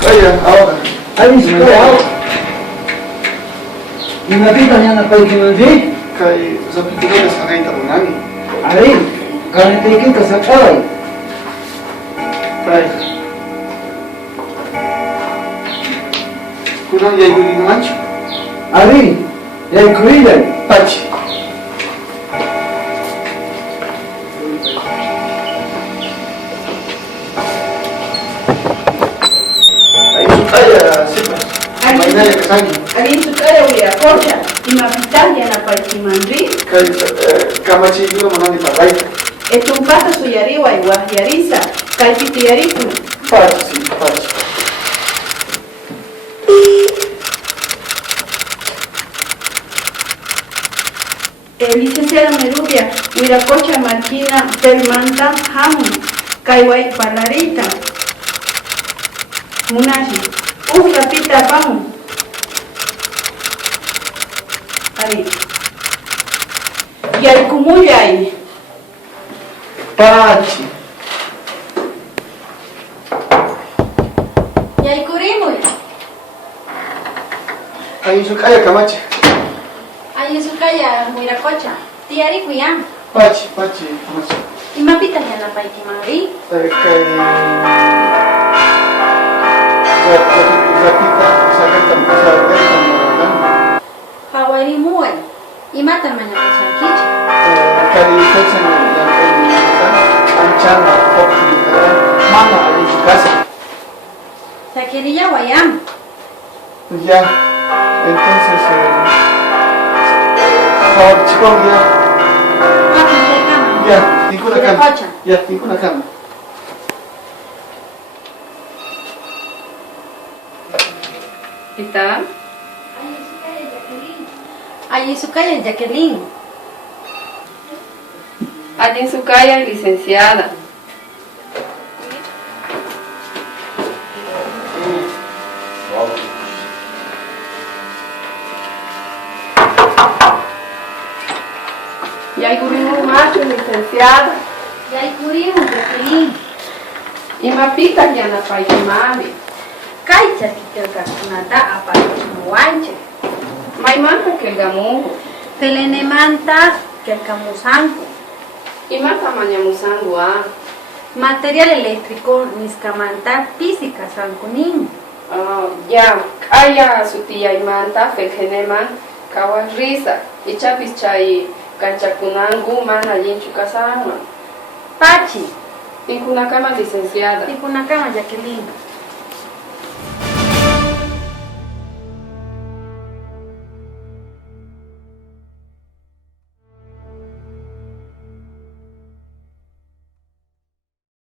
sukaya ahora. Ali sukaya ahora. Imapita ñana paykimanri? Kay zapitidores hanayta munani. Ali, kanitaykita saqaway. Kay. Kunan yaykurimanchu. Ali, yaykuriray. Pachi. Ay sukaya sipa. Mainaya kasangi. Ali sukaya Uelicn imapita ñana paykimanri? Kay kamachi yura manani parayta. Etumpata suyariwa iwahyarisa kaypi tiyarikun. Pachi, pachi. Licenciada Merubia, Huiracocha Marquina Llamk'Aymanta Hamun, Kayway Parlarita. Munashi, rapita vamos. Ahí. Y al Kumuyay. Pachi. Yaykurimuy. Ay sukaya kamachi. Ay sukaya Huiracocha. Tiyarikuyam. Pachi, pachi, kamachi. Imapita yanapaykimanri? Kay zapita sakata Hawarimuay. Imata mañamusankicha. kay pensan Llamk'Aymanta anchana pokita mana ali su casa. Sakiriya wayam. Ya, entonces favor chicos ya, Papi kama. ya, ninguna cama, Huiracocha. ya, ninguna cama. ¿Está? Ay sukaya Jacqueline. Allí en su calle, licenciada. Y hay un macho, licenciada. Yaykurimu Jacqueline. Y mapita ya na paikimami. Kaycha kitelkakunata apaykimuwanchik. Maymanta que el gamungo. Pelenemanta kelkamusanku. Y mata mañamusangu a. Material eléctrico niskamanta física sankunin. Ya, kaya su tía Ymanta, felgeneman, kawas risa. Y chapis chay kanchakunangu man allí en Chucasanman. Pachi. Tincunacama licenciada. Tikunakama Jacqueline.